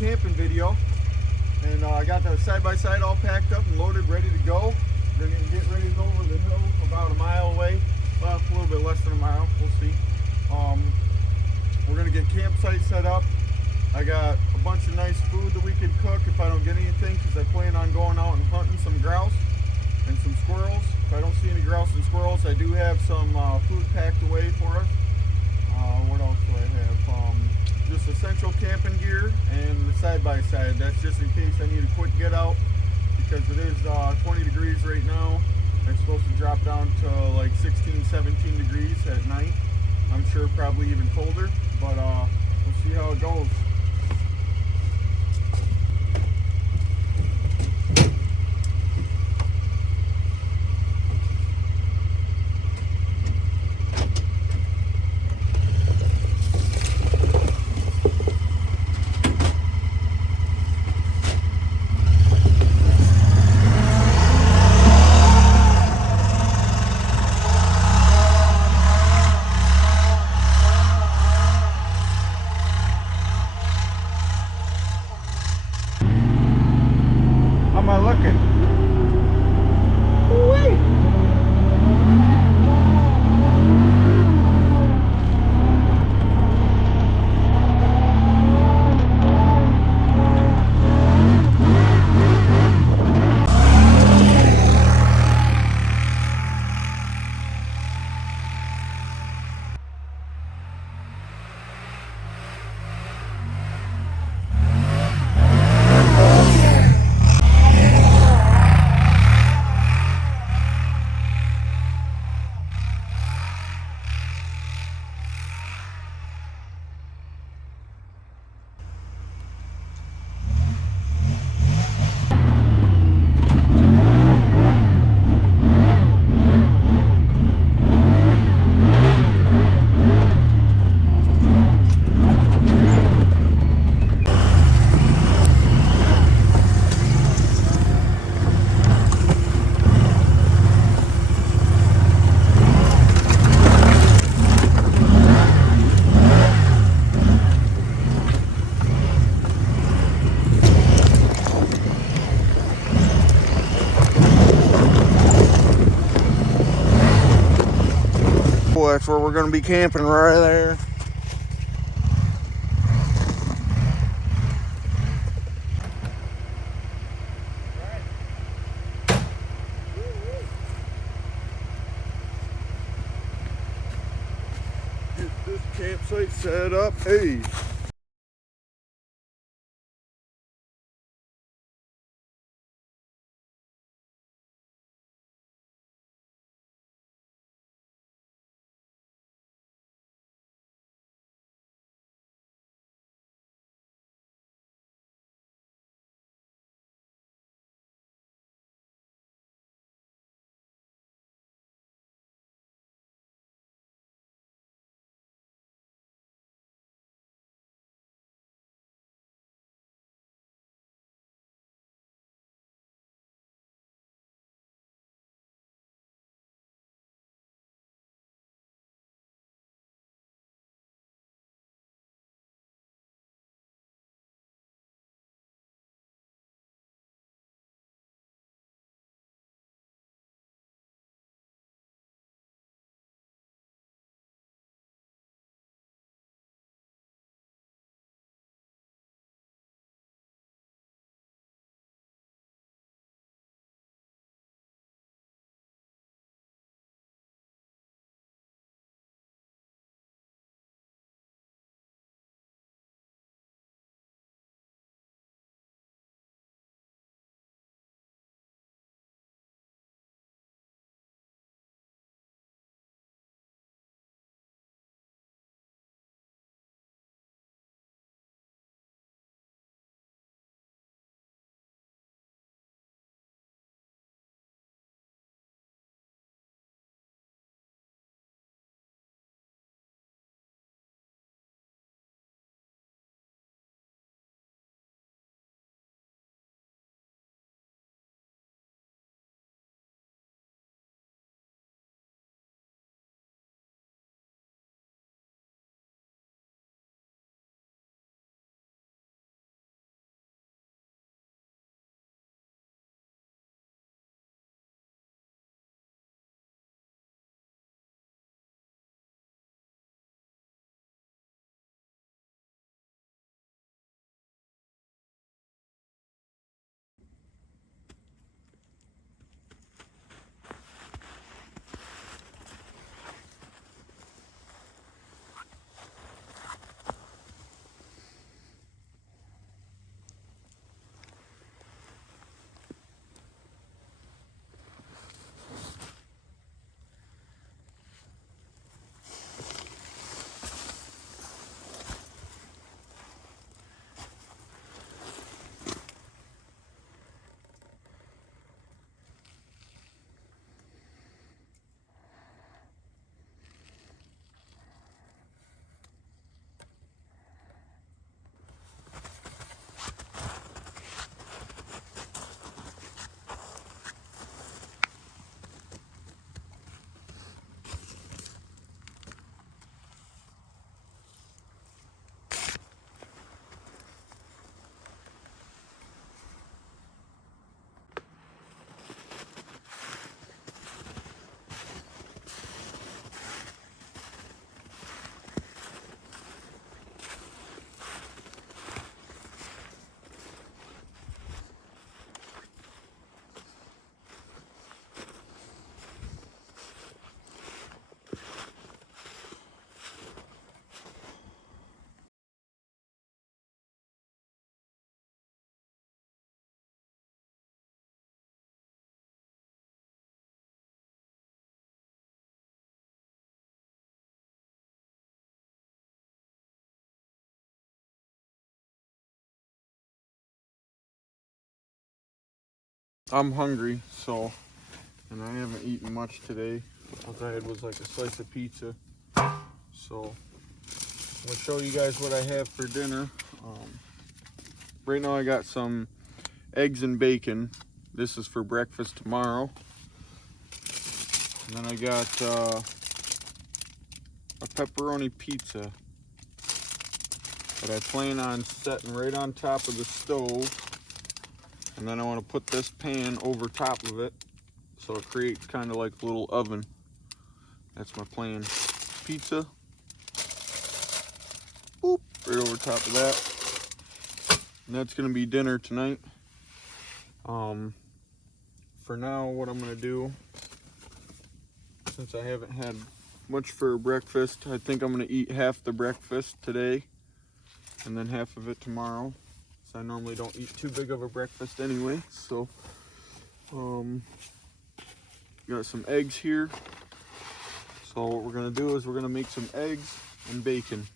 camping video. And I got the side-by-side all packed up and loaded, ready to go. We're gonna get ready to go over the hill about a mile away. Well, a little bit less than a mile, we'll see. We're gonna get campsite set up. I got a bunch of nice food that we can cook if I don't get anything, because I plan on going out and hunting some grouse and some squirrels. If I don't see any grouse and squirrels, I do have some food packed away for us. What else do I have? Just essential camping gear and the side-by-side. That's just in case I need a quick get out, because it is 20 degrees right now. It's supposed to drop down to like 16, 17 degrees at night. I'm sure probably even colder, but we'll see how it goes. How am I looking? Well, that's where we're going to be camping, right there. Get this campsite set up. Hey. I'm hungry, so, and I haven't eaten much today. All I had was like a slice of pizza. So I'm gonna show you guys what I have for dinner. Right now I got some eggs and bacon. This is for breakfast tomorrow. And then I got a pepperoni pizza that I plan on setting right on top of the stove. And then I want to put this pan over top of it so it creates kind of like a little oven. That's my plan. Pizza. Boop, right over top of that. And that's going to be dinner tonight. For now, what I'm going to do, since I haven't had much for breakfast, I think I'm going to eat half the breakfast today and then half of it tomorrow. So I normally don't eat too big of a breakfast anyway. So, got some eggs here. So what we're going to do is we're going to make some eggs and bacon.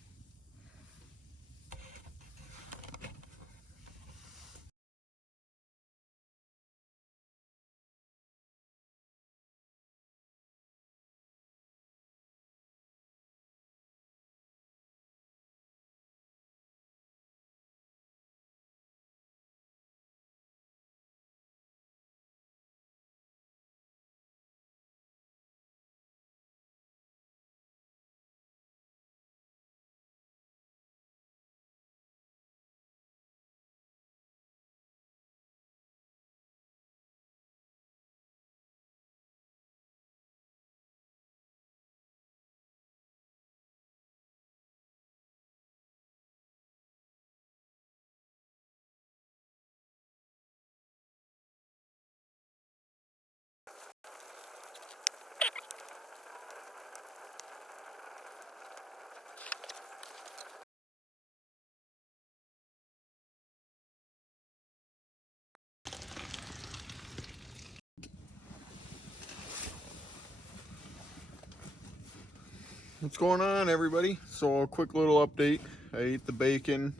What's going on, everybody? So a quick little update. I ate the bacon.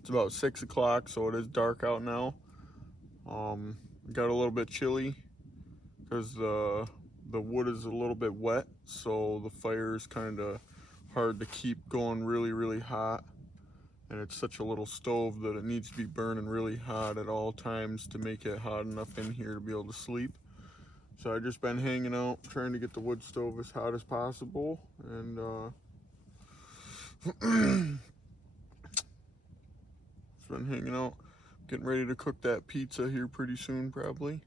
It's about 6 o'clock, so it is dark out now. Got a little bit chilly because the wood is a little bit wet, so the fire is kind of hard to keep going really hot. And it's such a little stove that it needs to be burning really hot at all times to make it hot enough in here to be able to sleep. So I've just been hanging out, trying to get the wood stove as hot as possible, and just been hanging out, getting ready to cook that pizza here pretty soon, probably.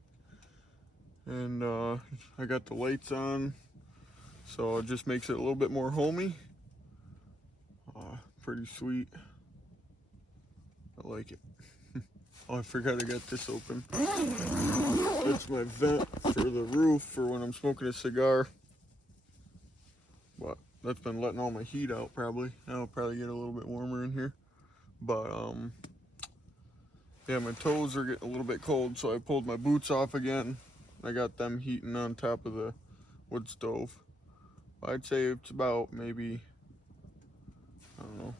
And I got the lights on, so it just makes it a little bit more homey. Pretty sweet. I like it. Oh, I forgot I got this open. That's my vent for the roof for when I'm smoking a cigar. But that's been letting all my heat out probably. Now it'll probably get a little bit warmer in here. But yeah, my toes are getting a little bit cold, so I pulled my boots off again. I got them heating on top of the wood stove. I'd say it's about maybe, I don't know,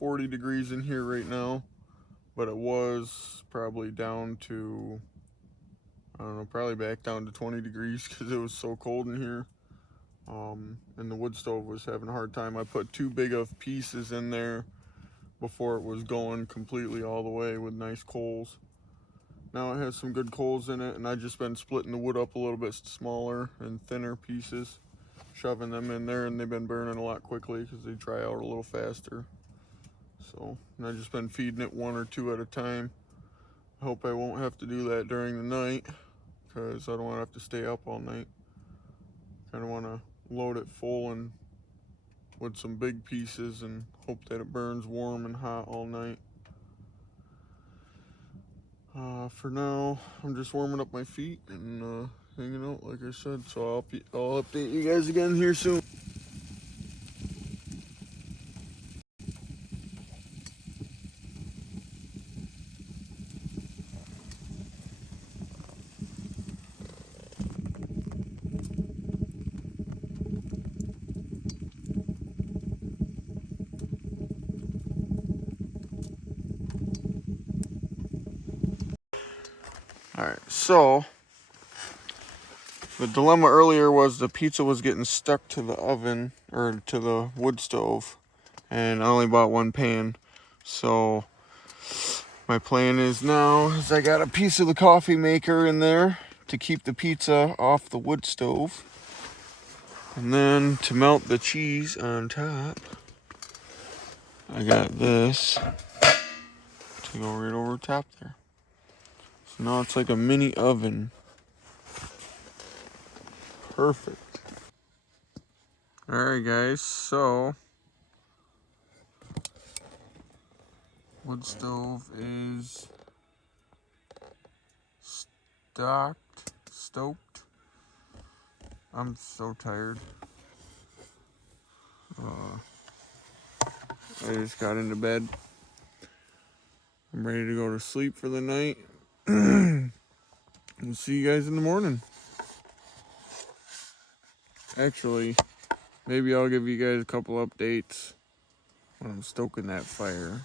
40 degrees in here right now. But it was probably down to, I don't know, probably back down to 20 degrees because it was so cold in here. And the wood stove was having a hard time. I put too big of pieces in there before it was going completely all the way with nice coals. Now it has some good coals in it, and I've just been splitting the wood up a little bit smaller and thinner pieces, shoving them in there, and they've been burning a lot quickly because they dry out a little faster. So, and I've just been feeding it 1 or 2 at a time. I hope I won't have to do that during the night because I don't want to have to stay up all night. Kind of want to load it full and with some big pieces and hope that it burns warm and hot all night. For now, I'm just warming up my feet and hanging out, like I said. So I'll update you guys again here soon. All So, the dilemma earlier was the pizza was getting stuck to the oven, or to the wood stove, and I only bought one pan. So, my plan is now, is I got a piece of the coffee maker in there to keep the pizza off the wood stove. And then to melt the cheese on top, I got this to go right over top there. So now it's like a mini oven. Perfect. Alright guys, so wood stove is stoked. I'm so tired. I just got into bed. I'm ready to go to sleep for the night. We'll see you guys in the morning. Actually, maybe I'll give you guys a couple updates when I'm stoking that fire.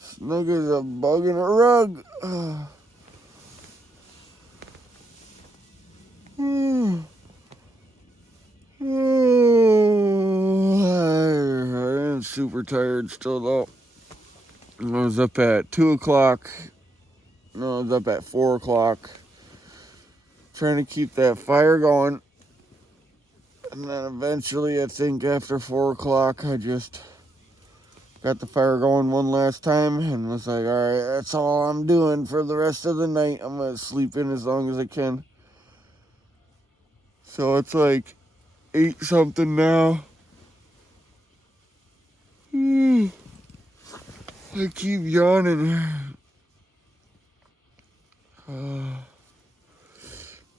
Snug as a bug in a rug. I am super tired still though. I was up at 2 o'clock. No, I was up at 4 o'clock. Trying to keep that fire going. And then eventually, I think after 4 o'clock, I just got the fire going one last time and was like, alright, that's all I'm doing for the rest of the night. I'm going to sleep in as long as I can. So it's like 8 something now. I keep yawning.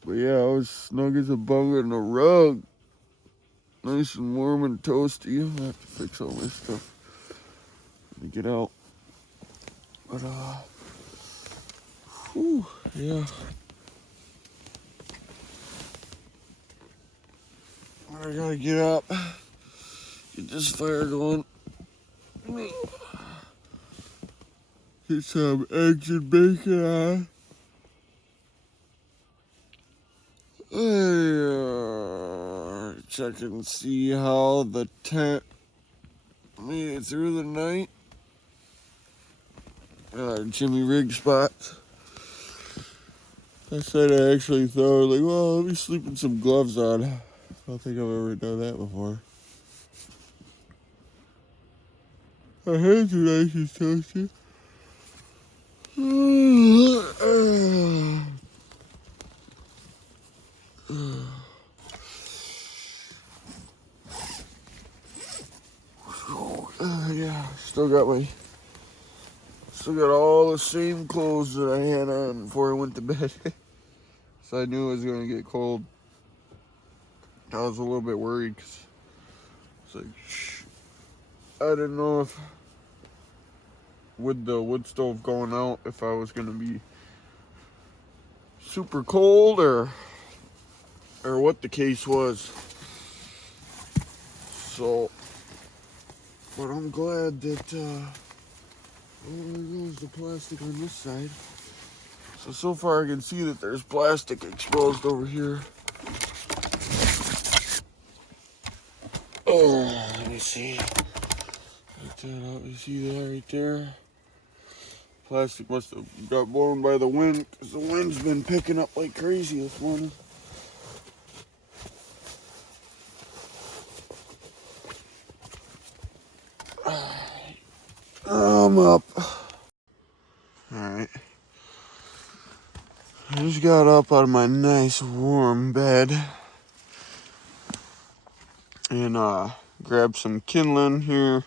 But yeah, I was snug as a bug in a rug. Nice and warm and toasty. I'm gonna have to fix all this stuff to get out. But yeah. I gotta get up, get this fire going. Get some eggs and bacon on. Check and see how the tent made it through the night. Jimmy rig spots. I said I actually thought, like, well, let me sleep in some gloves on. I don't think I've ever done that before. My hands are nice and toasty. Yeah, still got all the same clothes that I had on before I went to bed. So I knew it was gonna get cold. I was a little bit worried because it's like, I didn't know if with the wood stove going out, if I was gonna be super cold or what the case was. So, but I'm glad that there goes the plastic on this side. So far I can see that there's plastic exposed over here. Oh, let me see. that up. You see that right there? Plastic must have got blown by the wind because the wind's been picking up like crazy this morning. I'm up. Alright. I just got up out of my nice warm bed and grabbed some kindling here.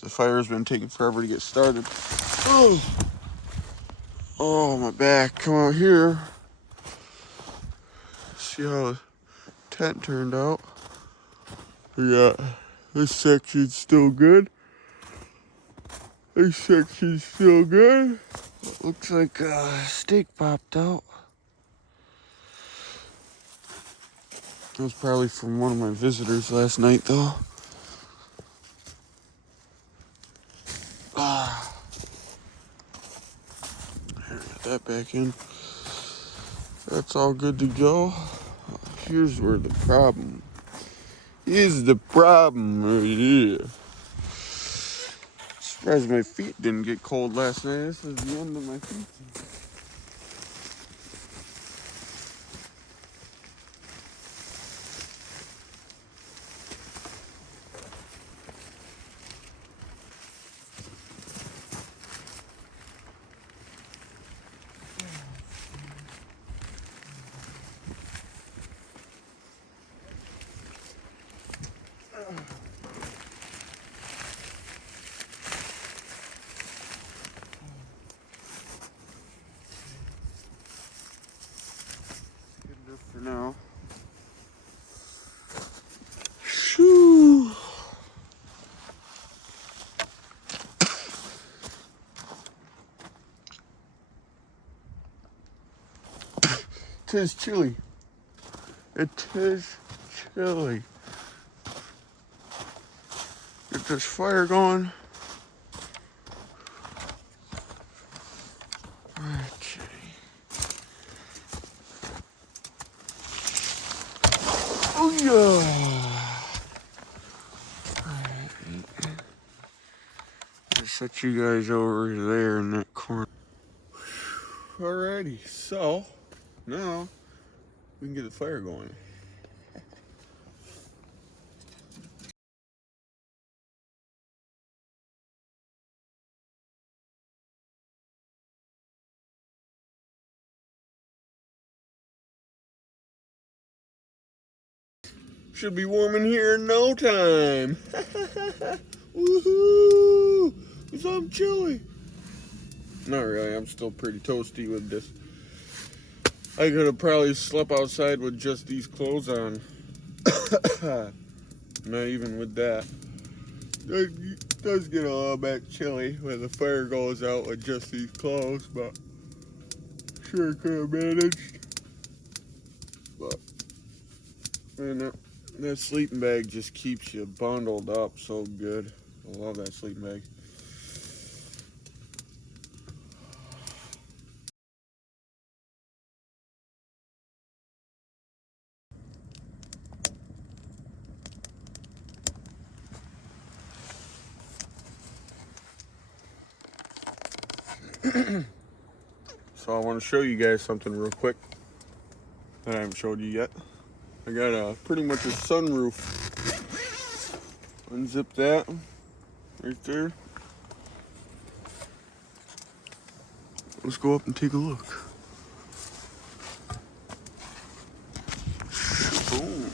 The fire's been taking forever to get started. Oh, my back. Come out here. See how the tent turned out. Yeah, this section's still good. This section's still good. Looks like a steak popped out. That was probably from one of my visitors last night, though. There, got that back in. That's all good to go. Here's where the problem is. The problem right here. Surprised my feet didn't get cold last night. This is the end of my feet. Good enough for now. Shoo. It is chilly. It is chilly. Get this fire going. Okay. Oh yeah. I'll set you guys over there in that corner. Alrighty, so now we can get the fire going. Should be warm in here in no time. Woohoo! Cause I'm chilly. Not really, I'm still pretty toasty with this. I could have probably slept outside with just these clothes on. Not even with that. It does get a little bit chilly when the fire goes out with just these clothes, but sure could have managed. But, man, that sleeping bag just keeps you bundled up so good. I love that sleeping bag. So I want to show you guys something real quick that I haven't showed you yet. I got pretty much a sunroof. Unzip that right there. Let's go up and take a look. Boom.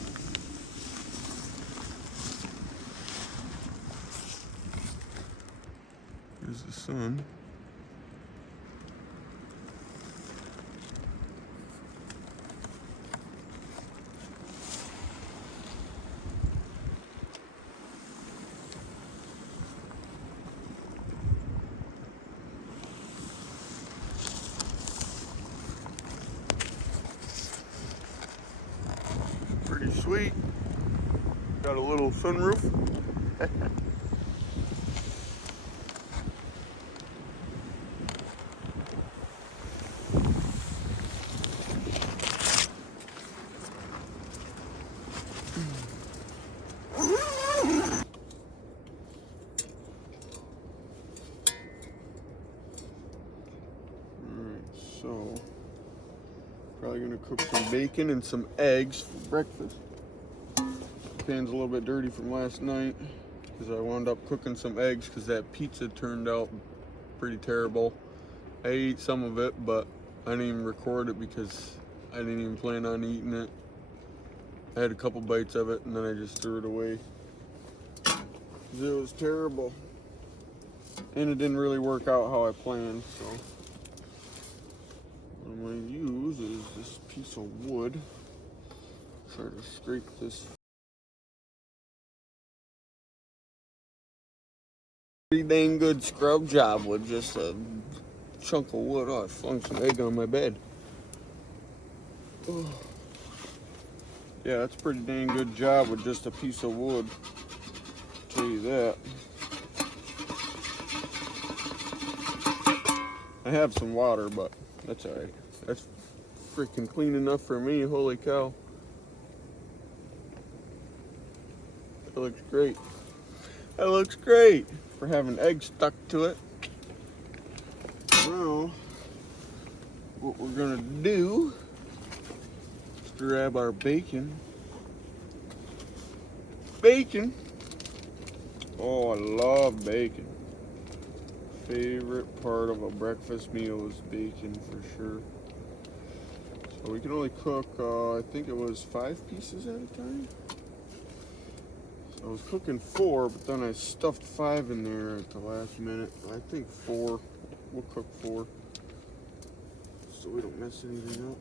Here's the sun. Pretty sweet. Got a little sunroof. So, probably gonna cook some bacon and some eggs for breakfast. Pan's a little bit dirty from last night because I wound up cooking some eggs because that pizza turned out pretty terrible. I ate some of it, but I didn't even record it because I didn't even plan on eating it. I had a couple bites of it and then I just threw it away. It was terrible. And it didn't really work out how I planned, so what I'm going to use is this piece of wood. Try to scrape this. Pretty dang good scrub job with just a chunk of wood. Oh, I flung some egg on my bed. Oh. Yeah, that's a pretty dang good job with just a piece of wood. I'll tell you that. I have some water, but that's alright. That's freaking clean enough for me. Holy cow. That looks great. That looks great for having eggs stuck to it. Now, what we're gonna do is grab our bacon. Bacon. Oh, I love bacon. Favorite part of a breakfast meal is bacon for sure. So we can only cook, I think it was 5 pieces at a time. So I was cooking 4, but then I stuffed 5 in there at the last minute. I think 4. We'll cook 4 so we don't mess anything up.